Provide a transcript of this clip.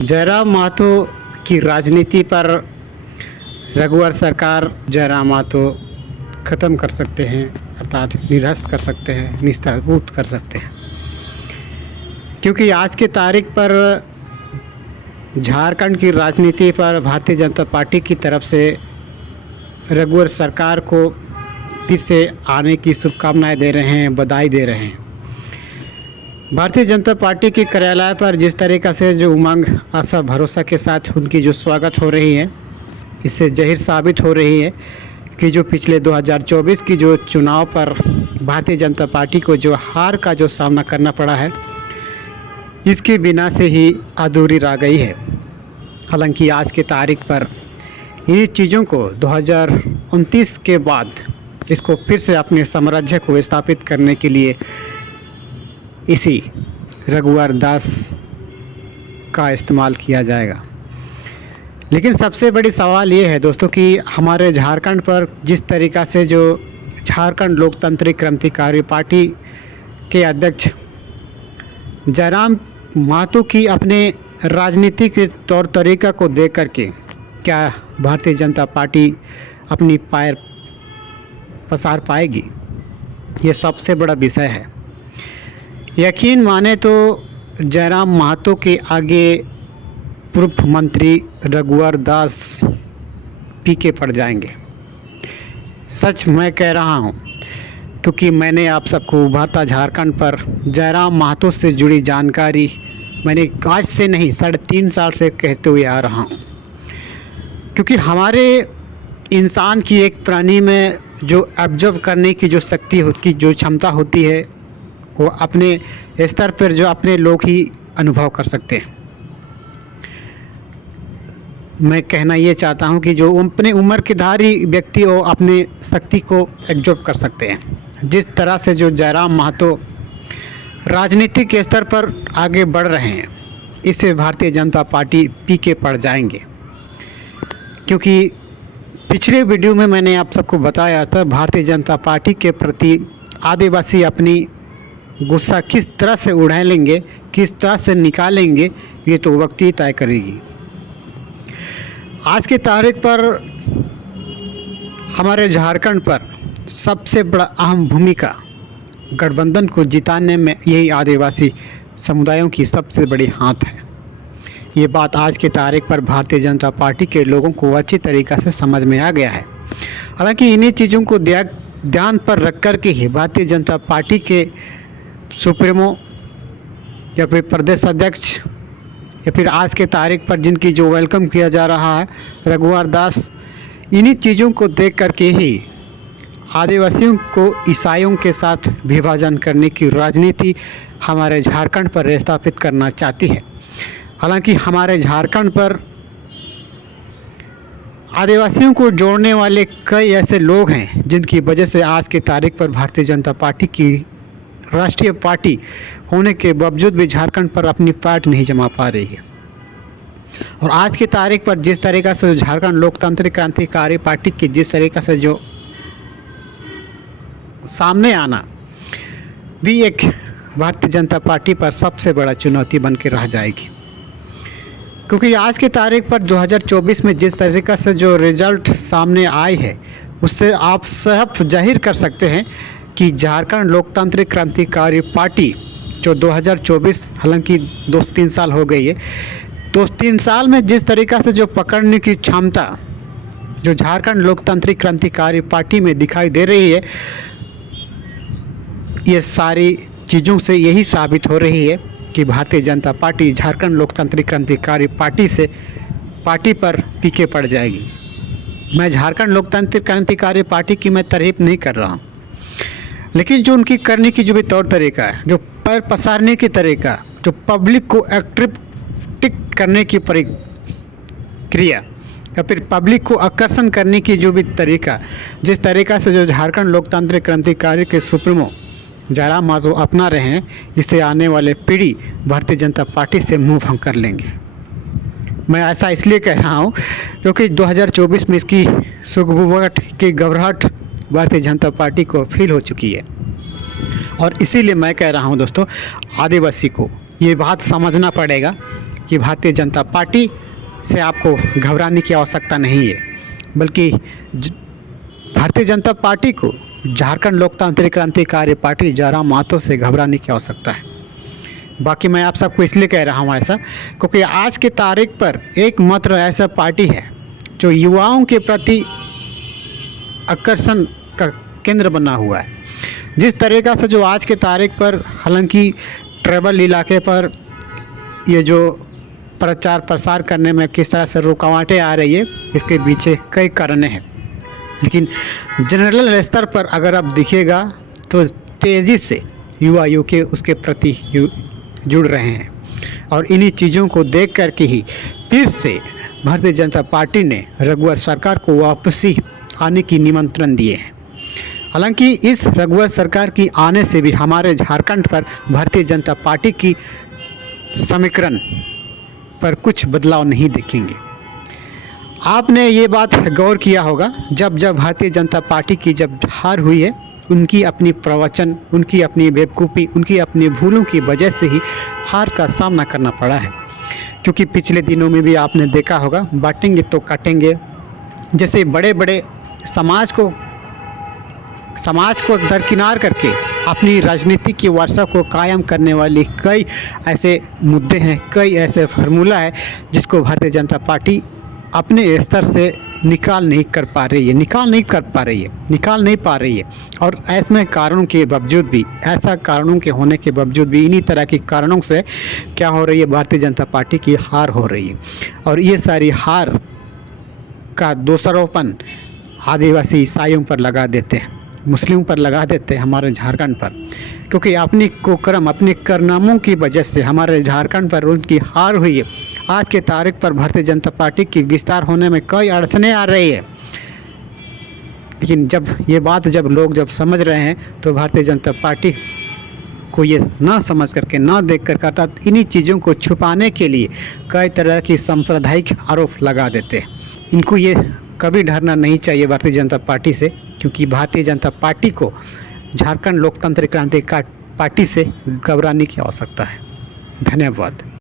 जयराम महतो की राजनीति पर रघुवर सरकार जयराम महतो ख़त्म कर सकते हैं, अर्थात निरस्त कर सकते हैं, निस्ताबूत कर सकते हैं। क्योंकि आज की तारीख पर झारखंड की राजनीति पर भारतीय जनता पार्टी की तरफ से रघुवर सरकार को फिर से आने की शुभकामनाएं दे रहे हैं, बधाई दे रहे हैं। भारतीय जनता पार्टी के कार्यालय पर जिस तरीक़ा से जो उमंग, आशा, भरोसा के साथ उनकी जो स्वागत हो रही है, इससे ज़ाहिर साबित हो रही है कि जो पिछले 2024 की जो चुनाव पर भारतीय जनता पार्टी को जो हार का जो सामना करना पड़ा है, इसके बिना से ही अधूरी रह गई है। हालांकि आज की तारीख पर इन्हीं चीज़ों को 2029 के बाद इसको फिर से अपने साम्राज्य को स्थापित करने के लिए इसी रघुवर दास का इस्तेमाल किया जाएगा। लेकिन सबसे बड़ी सवाल ये है दोस्तों कि हमारे झारखंड पर जिस तरीक़ा से जो झारखंड लोकतांत्रिक क्रांतिकारी पार्टी के अध्यक्ष जयराम महतो की अपने राजनीति के तौर तरीक़ा को देख करके क्या भारतीय जनता पार्टी अपनी पैर पसार पाएगी, ये सबसे बड़ा विषय है। यकीन माने तो जयराम महतो के आगे पूर्व मंत्री रघुवर दास पीछे पड़ जाएंगे। सच मैं कह रहा हूँ, क्योंकि मैंने आप सबको उभरता झारखंड पर जयराम महतो से जुड़ी जानकारी मैंने आज से नहीं 3.5 साल से कहते हुए आ रहा हूँ। क्योंकि हमारे इंसान की एक प्राणी में जो ऑब्जर्व करने की जो शक्ति होती, जो क्षमता होती है, वो अपने स्तर पर जो अपने लोग ही अनुभव कर सकते हैं। मैं कहना ये चाहता हूँ कि जो अपने उम्र के धारी व्यक्ति वो अपने शक्ति को एब्जॉर्ब कर सकते हैं। जिस तरह से जो जयराम महतो राजनीतिक स्तर पर आगे बढ़ रहे हैं, इससे भारतीय जनता पार्टी पीछे पड़ जाएंगे। क्योंकि पिछले वीडियो में मैंने आप सबको बताया था भारतीय जनता पार्टी के प्रति आदिवासी अपनी गुस्सा किस तरह से उड़ा लेंगे, किस तरह से निकालेंगे, ये तो वक्त ही तय करेगी। आज की तारीख पर हमारे झारखंड पर सबसे बड़ा अहम भूमिका गठबंधन को जिताने में यही आदिवासी समुदायों की सबसे बड़ी हाथ है। ये बात आज की तारीख पर भारतीय जनता पार्टी के लोगों को अच्छी तरीक़ा से समझ में आ गया है। हालांकि इन्हीं चीज़ों को ध्यान पर रख कर के ही भारतीय जनता पार्टी के सुप्रीमो या फिर प्रदेश अध्यक्ष या फिर आज के तारीख पर जिनकी जो वेलकम किया जा रहा है रघुवर दास, इन्हीं चीज़ों को देख करके ही आदिवासियों को ईसाइयों के साथ विभाजन करने की राजनीति हमारे झारखंड पर स्थापित करना चाहती है। हालांकि हमारे झारखंड पर आदिवासियों को जोड़ने वाले कई ऐसे लोग हैं जिनकी वजह से आज की तारीख पर भारतीय जनता पार्टी की राष्ट्रीय पार्टी होने के बावजूद भी झारखंड पर अपनी पैठ नहीं जमा पा रही है। और आज की तारीख पर जिस तरीक़ा से झारखंड लोकतांत्रिक क्रांतिकारी पार्टी की जिस तरीक़ा से जो सामने आना भी एक भारतीय जनता पार्टी पर सबसे बड़ा चुनौती बन के रह जाएगी। क्योंकि आज की तारीख पर 2024 में जिस तरीक़ा से जो रिज़ल्ट सामने आए हैं, उससे आप साफ जाहिर कर सकते हैं कि झारखंड लोकतांत्रिक क्रांतिकारी पार्टी जो 2024, हालांकि 2-3 साल हो गई है, 2-3 साल में जिस तरीक़ा से जो पकड़ने की क्षमता जो झारखंड लोकतांत्रिक क्रांतिकारी पार्टी में दिखाई दे रही है, ये सारी चीज़ों से यही साबित हो रही है कि भारतीय जनता पार्टी झारखंड लोकतांत्रिक क्रांतिकारी पार्टी पर पीछे पड़ जाएगी। मैं झारखंड लोकतांत्रिक क्रांतिकारी पार्टी की मैं तारीफ नहीं कर रहा हूँ, लेकिन जो उनकी करने की जो भी तौर तरीका है, जो पैर पसारने की तरीका, जो पब्लिक को अट्रैक्ट करने की प्रक्रिया या फिर पब्लिक को आकर्षण करने की जो भी तरीका, जिस तरीका से जो झारखंड लोकतांत्रिक क्रांतिकारी के सुप्रीमो जयराम महतो अपना रहे हैं, इससे आने वाले पीढ़ी भारतीय जनता पार्टी से मुंह भंग कर लेंगे। मैं ऐसा इसलिए कह रहा हूँ क्योंकि 2024 में इसकी सुगबुगाहट की घबराहट भारतीय जनता पार्टी को फील हो चुकी है। और इसीलिए मैं कह रहा हूँ दोस्तों, आदिवासी को ये बात समझना पड़ेगा कि भारतीय जनता पार्टी से आपको घबराने की आवश्यकता नहीं है, बल्कि भारतीय जनता पार्टी को झारखंड लोकतांत्रिक क्रांतिकारी पार्टी जयराम महतो से घबराने की आवश्यकता है। बाकी मैं आप सबको इसलिए कह रहा हूँ ऐसा, क्योंकि आज की तारीख पर एकमात्र ऐसा पार्टी है जो युवाओं के प्रति आकर्षण का केंद्र बना हुआ है। जिस तरीक़ा से जो आज के तारीख पर, हालांकि ट्रैवल इलाके पर ये जो प्रचार प्रसार करने में किस तरह से रुकावटें आ रही है, इसके पीछे कई कारण हैं, लेकिन जनरल स्तर पर अगर आप देखिएगा तो तेज़ी से युवा युवक उसके प्रति जुड़ रहे हैं। और इन्हीं चीज़ों को देख कर के ही फिर से भारतीय जनता पार्टी ने रघुवर सरकार को वापसी आने की निमंत्रण दिए हैं। हालांकि इस रघुवर सरकार की आने से भी हमारे झारखंड पर भारतीय जनता पार्टी की समीकरण पर कुछ बदलाव नहीं देखेंगे। आपने ये बात गौर किया होगा, जब भारतीय जनता पार्टी की जब हार हुई है, उनकी अपनी प्रवचन, उनकी अपनी बेवकूफ़ी, उनकी अपनी भूलों की वजह से ही हार का सामना करना पड़ा है। क्योंकि पिछले दिनों में भी आपने देखा होगा, बांटेंगे तो काटेंगे जैसे बड़े बड़े समाज को दरकिनार करके अपनी राजनीति की वर्षा को कायम करने वाली कई ऐसे मुद्दे हैं, कई ऐसे फार्मूला है जिसको भारतीय जनता पार्टी अपने स्तर से निकाल नहीं पा रही है। और ऐसे कारणों के बावजूद भी, ऐसा कारणों के होने के बावजूद भी, इन्हीं तरह के कारणों से क्या हो रही है, भारतीय जनता पार्टी की हार हो रही है। और ये सारी हार का दोषारोपण आदिवासी ईसाइयों पर लगा देते हैं, मुस्लिमों पर लगा देते हैं, हमारे झारखंड पर, क्योंकि अपनी कुकर्म, अपने कारनामों की वजह से हमारे झारखंड पर उनकी हार हुई है। आज के तारीख पर भारतीय जनता पार्टी की विस्तार होने में कई अड़चनें आ रही है, लेकिन जब लोग समझ रहे हैं तो भारतीय जनता पार्टी को ये ना समझ करके, ना देख कर, अर्थात इन्हीं चीज़ों को छुपाने के लिए कई तरह की सांप्रदायिक आरोप लगा देते हैं। इनको ये कभी डरना नहीं चाहिए भारतीय जनता पार्टी से, क्योंकि भारतीय जनता पार्टी को झारखंड लोकतांत्रिक क्रांतिकारी पार्टी से घबराने की आवश्यकता है। धन्यवाद।